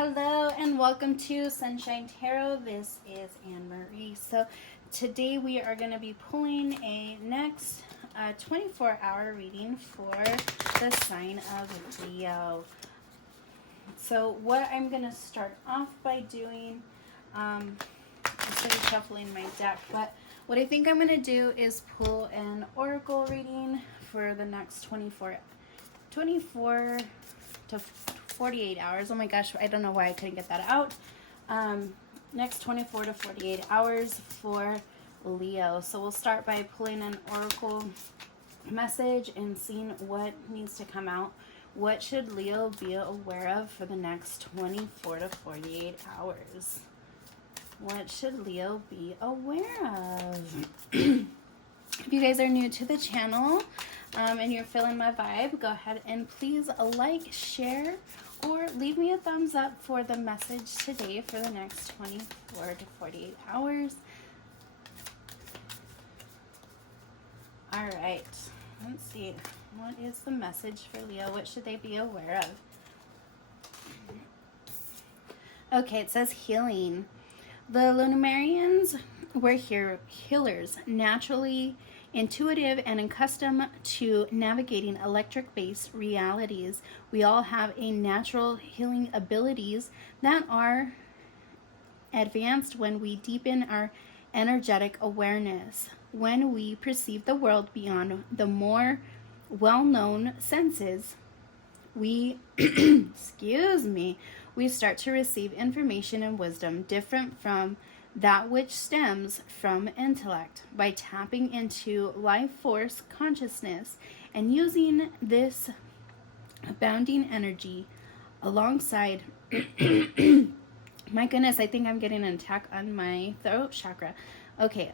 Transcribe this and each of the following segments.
Hello and welcome to Sunshine Tarot. This is AnnMarie. So today we are going to be pulling a next 24-hour reading for the sign of Leo. So what I'm going to start off by doing, instead of shuffling my deck, but what I think I'm going to do is pull an oracle reading for the next 24 to 48 hours. Oh my gosh, I don't know why I couldn't get that out. Next 24 to 48 hours for Leo. So we'll start by pulling an oracle message and seeing what needs to come out. What should Leo be aware of for the next 24 to 48 hours? What should Leo be aware of? If you guys are new to the channel and you're feeling my vibe, go ahead and please like, share, or leave me a thumbs up for the message today for the next 24 to 48 hours. All right, let's see. What is the message for Leo? What should they be aware of? Okay, it says healing. The Lunarians were healers, naturally intuitive and accustomed to navigating electric-based realities. We all have a natural healing abilities that are advanced when we deepen our energetic awareness. When we perceive the world beyond the more well-known senses, we we start to receive information and wisdom different from that which stems from intellect. By tapping into life force consciousness and using this abounding energy alongside my goodness, I think I'm getting an attack on my throat chakra. Okay,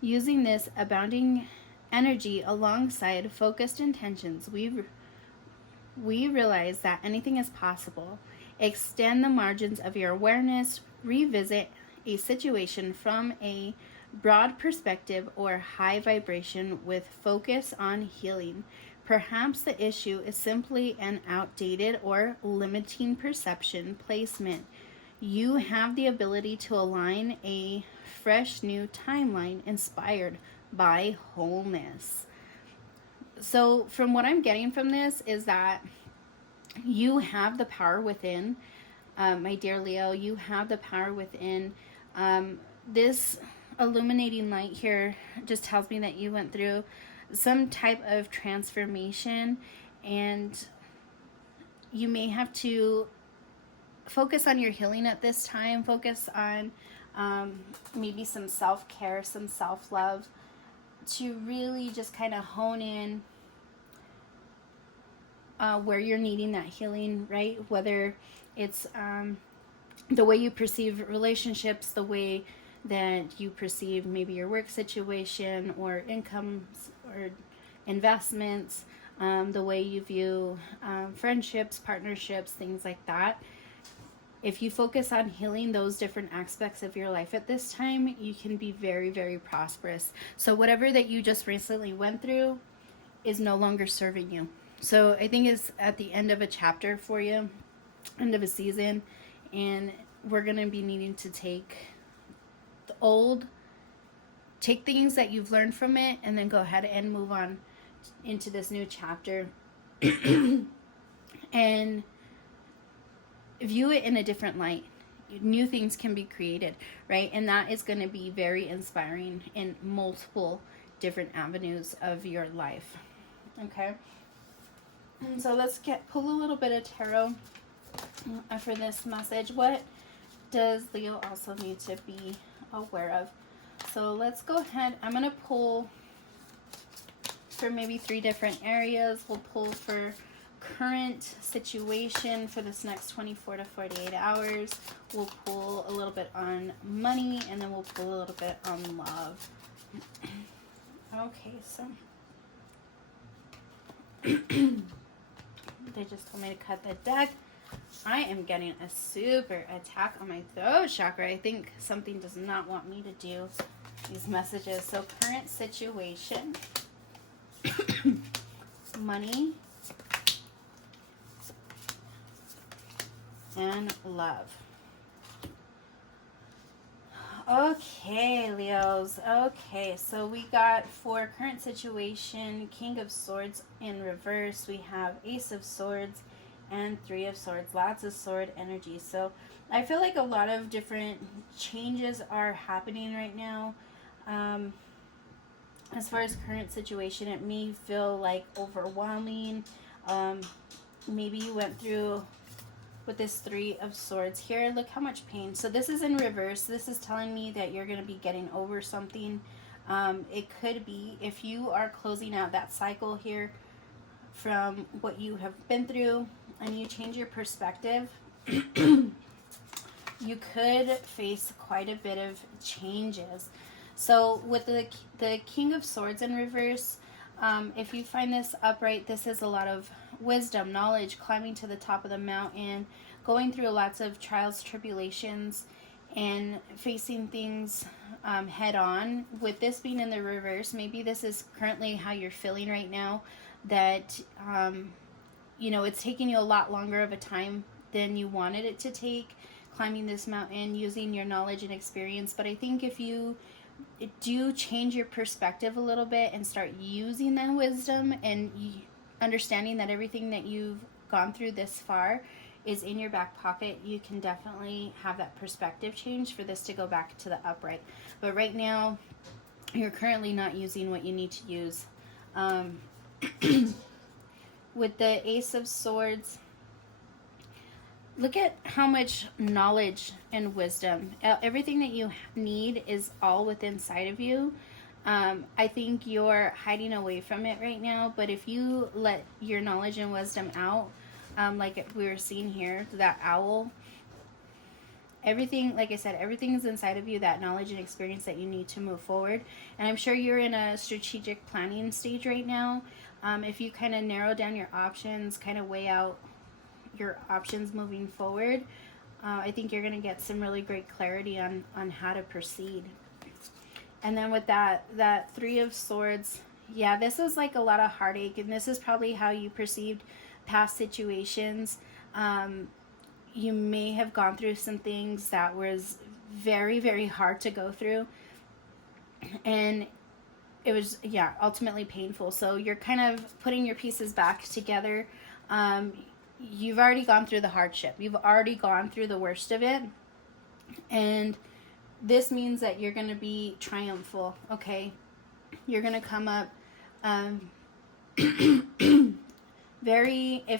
using this abounding energy alongside focused intentions, we realize that anything is possible. Extend the margins of your awareness, revisit a situation from a broad perspective or high vibration with focus on healing. Perhaps the issue is simply an outdated or limiting perception placement. You have the ability to align a fresh new timeline inspired by wholeness. So from what I'm getting from this is that you have the power within, my dear Leo. You have the power within. This illuminating light here just tells me that you went through some type of transformation, and you may have to focus on your healing at this time. Focus on maybe some self-care, some self-love, to really just kind of hone in where you're needing that healing, right? Whether it's the way you perceive relationships, the way that you perceive maybe your work situation or incomes or investments, the way you view friendships, partnerships, things like that. If you focus on healing those different aspects of your life at this time, you can be very, very prosperous. So whatever that you just recently went through is no longer serving you. So I think it's at the end of a chapter for you, end of a season, and we're going to be needing to take things that you've learned from it and then go ahead and move on into this new chapter and view it in a different light. New things can be created, right? And that is going to be very inspiring in multiple different avenues of your life. Okay, and so let's pull a little bit of tarot for this message. What does Leo also need to be aware of? So let's go ahead. I'm going to pull for maybe 3 different areas. We'll pull for current situation for this next 24 to 48 hours. We'll pull a little bit on money, and then we'll pull a little bit on love. Okay, so they just told me to cut the deck. I am getting a super attack on my throat chakra. I think something does not want me to do these messages. So current situation, money, and love. Okay, Leos. Okay, so we got for current situation, King of Swords in reverse. We have Ace of Swords and Three of Swords. Lots of sword energy. So I feel like a lot of different changes are happening right now. As far as current situation, it may feel like overwhelming. Maybe you went through with this Three of Swords here. Look how much pain. So this is in reverse. This is telling me that you're going to be getting over something. It could be if you are closing out that cycle here from what you have been through and you change your perspective, you could face quite a bit of changes. So with the King of Swords in reverse, if you find this upright, this is a lot of wisdom, knowledge, climbing to the top of the mountain, going through lots of trials, tribulations, and facing things head on. With this being in the reverse, maybe this is currently how you're feeling right now, that you know, it's taking you a lot longer of a time than you wanted it to take, climbing this mountain, using your knowledge and experience. But I think if you do change your perspective a little bit and start using that wisdom and understanding that everything that you've gone through this far is in your back pocket, you can definitely have that perspective change for this to go back to the upright. But right now, you're currently not using what you need to use. With the Ace of Swords, look at how much knowledge and wisdom. Everything that you need is all within inside of you. I think you're hiding away from it right now, but if you let your knowledge and wisdom out, like we were seeing here, that owl, everything, like I said, everything is inside of you, that knowledge and experience that you need to move forward. And I'm sure you're in a strategic planning stage right now. If you kind of narrow down your options, kind of weigh out your options moving forward, I think you're going to get some really great clarity on how to proceed. And then with that Three of Swords, yeah, this is like a lot of heartache, and this is probably how you perceived past situations. You may have gone through some things that was very, very hard to go through, and it was, yeah, ultimately painful. So you're kind of putting your pieces back together. You've already gone through the hardship. You've already gone through the worst of it. And this means that you're going to be triumphal, okay? You're going to come up if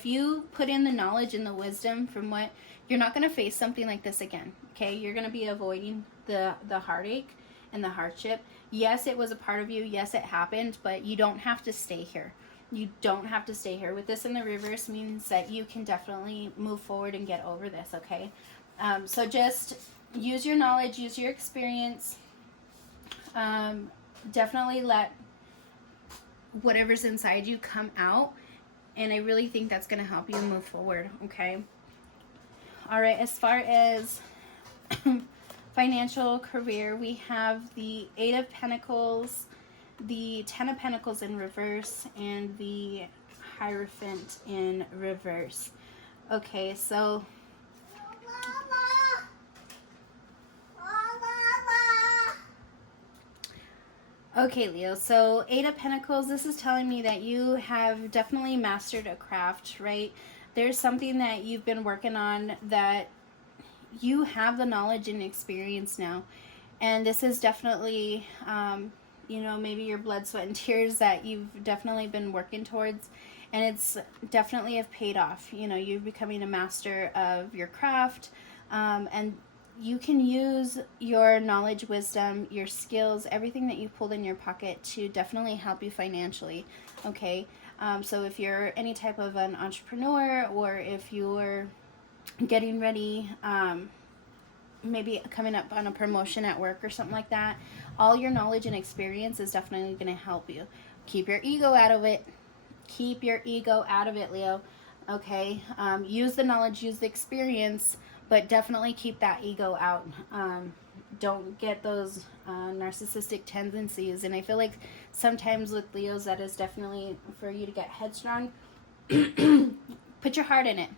you put in the knowledge and the wisdom from what, you're not going to face something like this again, okay? You're going to be avoiding the heartache and the hardship. Yes, it was a part of you. Yes, it happened, but you don't have to stay here. You don't have to stay here. With this in the reverse means that you can definitely move forward and get over this, okay? So just use your knowledge, use your experience. Definitely let whatever's inside you come out. And I really think that's going to help you move forward, okay? All right, as far as financial career, we have the Eight of Pentacles, the Ten of Pentacles in reverse, and the Hierophant in reverse. Okay, so okay, Leo, so Eight of Pentacles, this is telling me that you have definitely mastered a craft, right? There's something that you've been working on that you have the knowledge and experience now. And this is definitely, you know, maybe your blood, sweat, and tears that you've definitely been working towards. And it's definitely have paid off. You know, you're becoming a master of your craft. And you can use your knowledge, wisdom, your skills, everything that you pulled in your pocket to definitely help you financially, okay? So if you're any type of an entrepreneur, or if you're getting ready, maybe coming up on a promotion at work or something like that, all your knowledge and experience is definitely going to help you. Keep your ego out of it. Keep your ego out of it, Leo, okay? Use the knowledge, use the experience, but definitely keep that ego out. Don't get those narcissistic tendencies. And I feel like sometimes with Leos, that is definitely for you to get headstrong. Put your heart in it.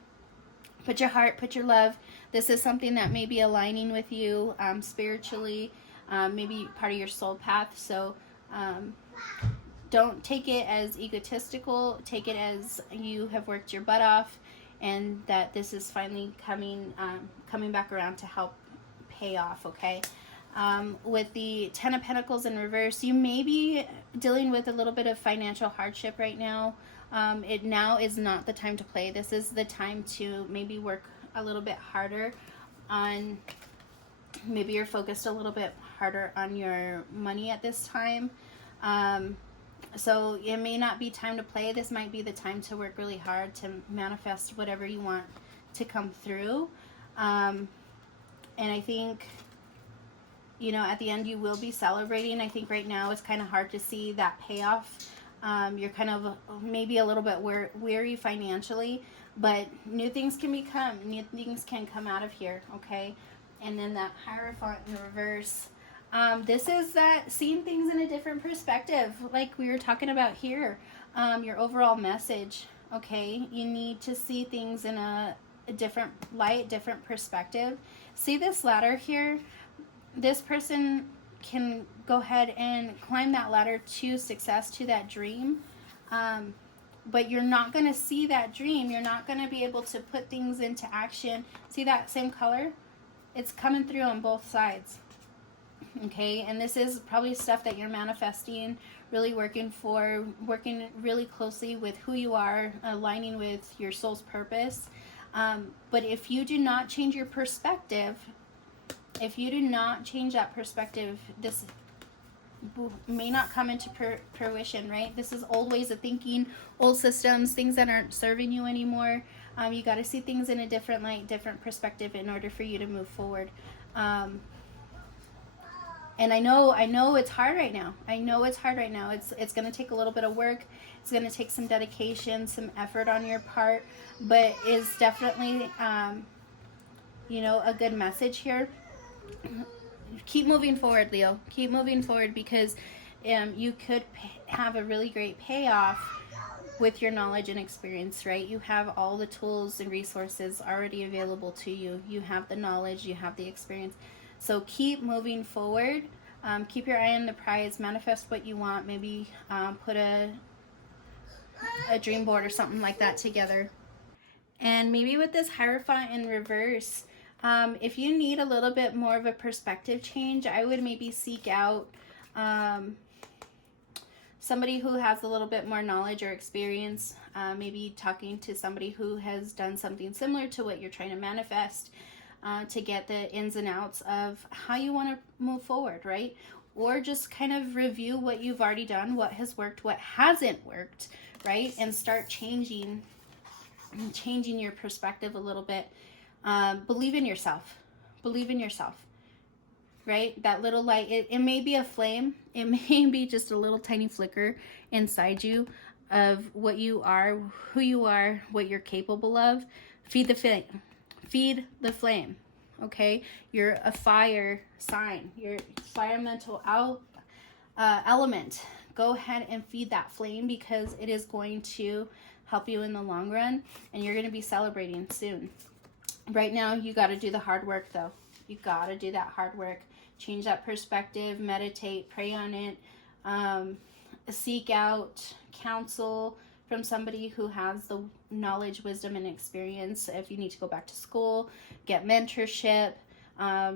Put your heart, put your love. This is something that may be aligning with you spiritually, maybe part of your soul path. So don't take it as egotistical. Take it as you have worked your butt off, and that this is finally coming back around to help pay off, okay? With the Ten of Pentacles in reverse, you may be dealing with a little bit of financial hardship right now. Now is not the time to play. This is the time to maybe work a little bit harder on, maybe you're focused a little bit harder on your money at this time. So it may not be time to play. This might be the time to work really hard to manifest whatever you want to come through. And I think, you know, at the end you will be celebrating. I think right now it's kind of hard to see that payoff. You're kind of maybe a little bit weary financially, but new things can come out of here, okay? And then that Hierophant in reverse. This is that seeing things in a different perspective, like we were talking about here. Your overall message, okay? You need to see things in a different light, different perspective. See this ladder here? This person can go ahead and climb that ladder to success, to that dream. But you're not going to see that dream. You're not going to be able to put things into action. See that same color? It's coming through on both sides. Okay, and this is probably stuff that you're manifesting, really working really closely with who you are, aligning with your soul's purpose. But if you do not change your perspective, if you do not change that perspective, this may not come into fruition, right? This is old ways of thinking, old systems, things that aren't serving you anymore. You got to see things in a different light, different perspective in order for you to move forward. And I know it's hard right now. I know it's hard right now. It's going to take a little bit of work. It's going to take some dedication, some effort on your part, but it's definitely, you know, a good message here. Keep moving forward, Leo. Keep moving forward, because you could have a really great payoff with your knowledge and experience, right? You have all the tools and resources already available to you. You have the knowledge, you have the experience. So keep moving forward. Keep your eye on the prize. Manifest what you want. Maybe put a dream board or something like that together. And maybe with this Hierophant in reverse, if you need a little bit more of a perspective change, I would maybe seek out somebody who has a little bit more knowledge or experience, maybe talking to somebody who has done something similar to what you're trying to manifest, to get the ins and outs of how you want to move forward, right? Or just kind of review what you've already done, what has worked, what hasn't worked, right? And start changing your perspective a little bit. Believe in yourself. Believe in yourself, right? That little light, it may be a flame. It may be just a little tiny flicker inside you of what you are, who you are, what you're capable of. Feed the flame. Feed the flame, okay? You're a fire sign. You're environmental element. Go ahead and feed that flame, because it is going to help you in the long run, and you're going to be celebrating soon. Right now, you got to do the hard work, though. You got to do that hard work. Change that perspective, meditate, pray on it, seek out counsel from somebody who has the knowledge, wisdom, and experience. If you need to go back to school, get mentorship,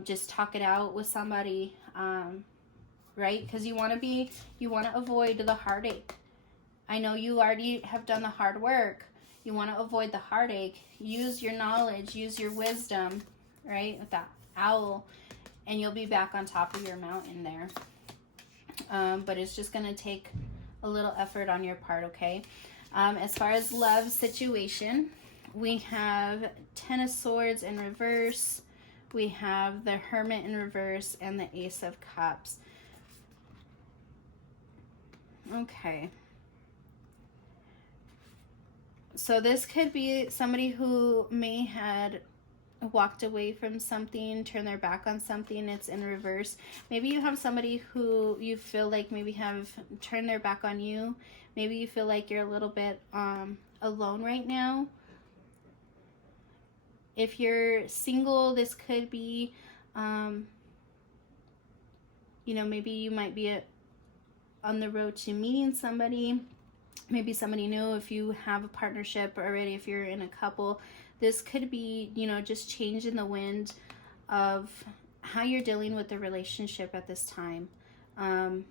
just talk it out with somebody, right? Because you want to avoid the heartache. I know you already have done the hard work. You want to avoid the heartache. Use your knowledge, use your wisdom, right? With that owl, and you'll be back on top of your mountain there. But it's just going to take a little effort on your part, okay? As far as love situation, we have Ten of Swords in reverse. We have the Hermit in reverse and the Ace of Cups. Okay. So this could be somebody who may had walked away from something, turned their back on something. It's in reverse. Maybe you have somebody who you feel like maybe have turned their back on you. Maybe you feel like you're a little bit alone right now. If you're single, this could be, you know, maybe you might be on the road to meeting somebody, maybe somebody new. If you have a partnership already, if you're in a couple, this could be, you know, just change in the wind of how you're dealing with the relationship at this time. I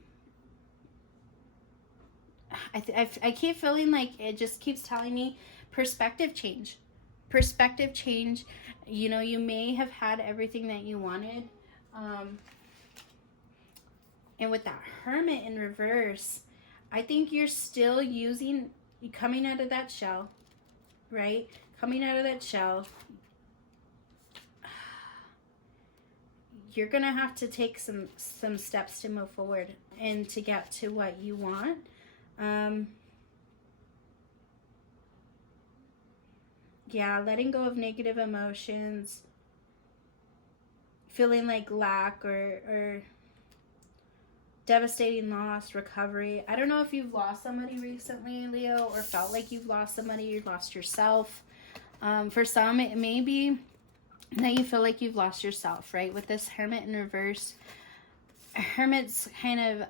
keep feeling like it just keeps telling me perspective change. Perspective change. You know, you may have had everything that you wanted. And with that Hermit in reverse, I think you're still coming out of that shell, right? Coming out of that shell. You're going to have to take some steps to move forward and to get to what you want. Yeah, letting go of negative emotions, feeling like lack or devastating loss, recovery. I don't know if you've lost somebody recently, Leo, or felt like you've lost somebody, you've lost yourself. For some, it may be that you feel like you've lost yourself, right? With this Hermit in reverse, Hermit's kind of,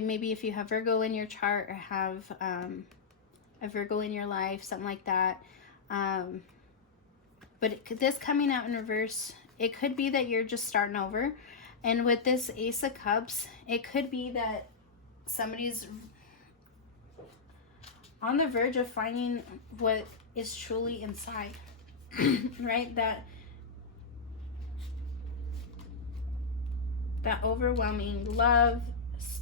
maybe if you have Virgo in your chart or have a Virgo in your life, something like that. But this coming out in reverse, it could be that you're just starting over. And with this Ace of Cups, it could be that somebody's on the verge of finding what is truly inside, right? That overwhelming love,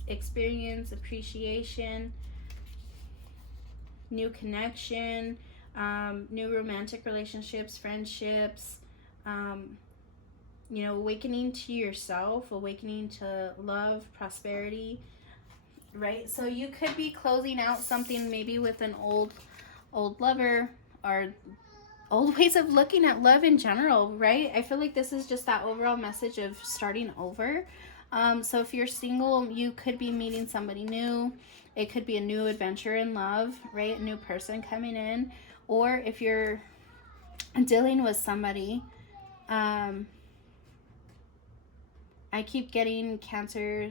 experience, appreciation, new connection, new romantic relationships, friendships, you know, awakening to yourself, awakening to love, prosperity, right? So you could be closing out something maybe with an old lover or old ways of looking at love in general, right? I feel like this is just that overall message of starting over. So if you're single, you could be meeting somebody new. It could be a new adventure in love, right? A new person coming in. Or if you're dealing with somebody, I keep getting Cancer,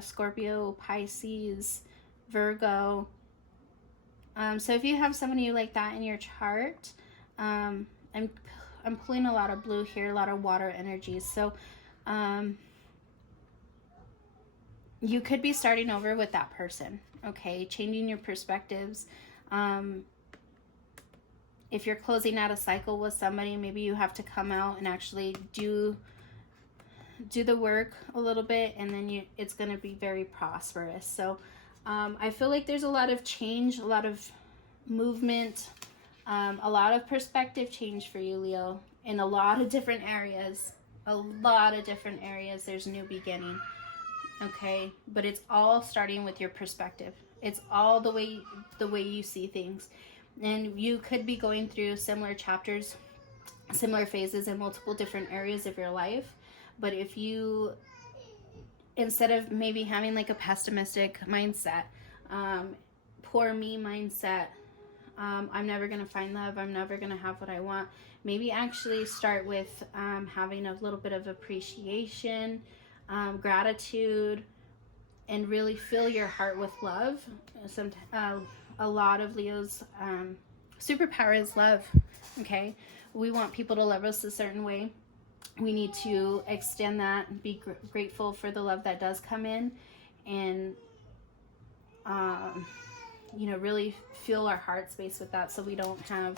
Scorpio, Pisces, Virgo. So if you have somebody like that in your chart, I'm pulling a lot of blue here, a lot of water energies. So you could be starting over with that person, okay? Changing your perspectives. If you're closing out a cycle with somebody, maybe you have to come out and actually do the work a little bit, and then it's going to be very prosperous. So I feel like there's a lot of change, a lot of movement, a lot of perspective change for you, Leo, in a lot of different areas. There's a new beginning, okay? But it's all starting with your perspective. It's all the way you see things. And you could be going through similar chapters, similar phases in multiple different areas of your life. But if you, instead of maybe having like a pessimistic mindset, poor me mindset, I'm never going to find love, I'm never going to have what I want, maybe actually start with having a little bit of appreciation, gratitude, and really fill your heart with love. A lot of Leo's superpower is love, okay? We want people to love us a certain way. We need to extend that and be grateful for the love that does come in, and you know, really fill our heart space with that so we don't have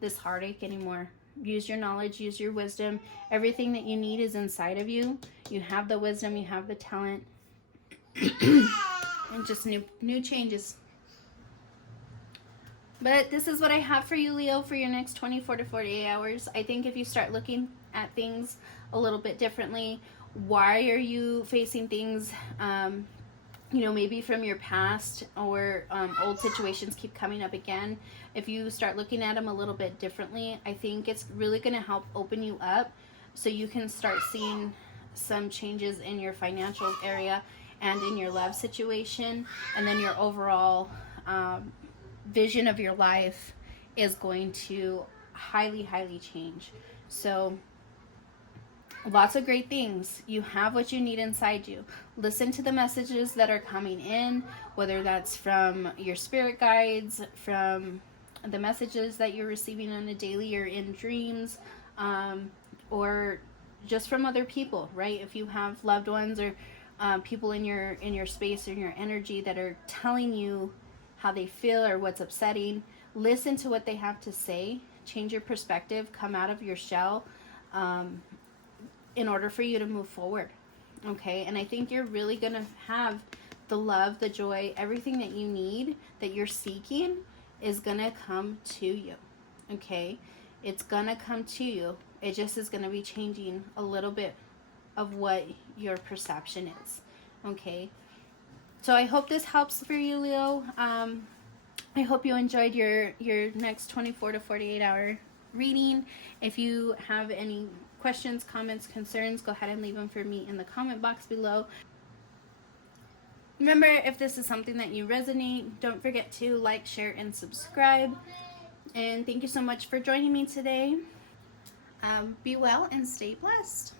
this heartache anymore. Use your knowledge, use your wisdom. Everything that you need is inside of you. You have the wisdom, you have the talent, and just new changes. But this is what I have for you, Leo, for your next 24 to 48 hours. I think if you start looking at things a little bit differently, why are you facing things, you know, maybe from your past, or old situations keep coming up again. If you start looking at them a little bit differently, I think it's really going to help open you up so you can start seeing some changes in your financial area and in your love situation, and then your overall vision of your life is going to highly change. So lots of great things. You have what you need inside you. Listen to the messages that are coming in, whether that's from your spirit guides, from the messages that you're receiving on a daily or in dreams, or just from other people, right? If you have loved ones or people in your space or in your energy that are telling you how they feel or what's upsetting, listen to what they have to say. Change your perspective. Come out of your shell. In order for you to move forward, okay? And I think you're really going to have the love, the joy, everything that you need, that you're seeking, is going to come to you, okay? It's going to come to you. It just is going to be changing a little bit of what your perception is, okay? So I hope this helps for you, Leo. I hope you enjoyed your next 24 to 48 hour reading. If you have any questions, comments, concerns, go ahead and leave them for me in the comment box below. Remember, if this is something that you resonate, don't forget to like, share, and subscribe. And thank you so much for joining me today. Be well and stay blessed.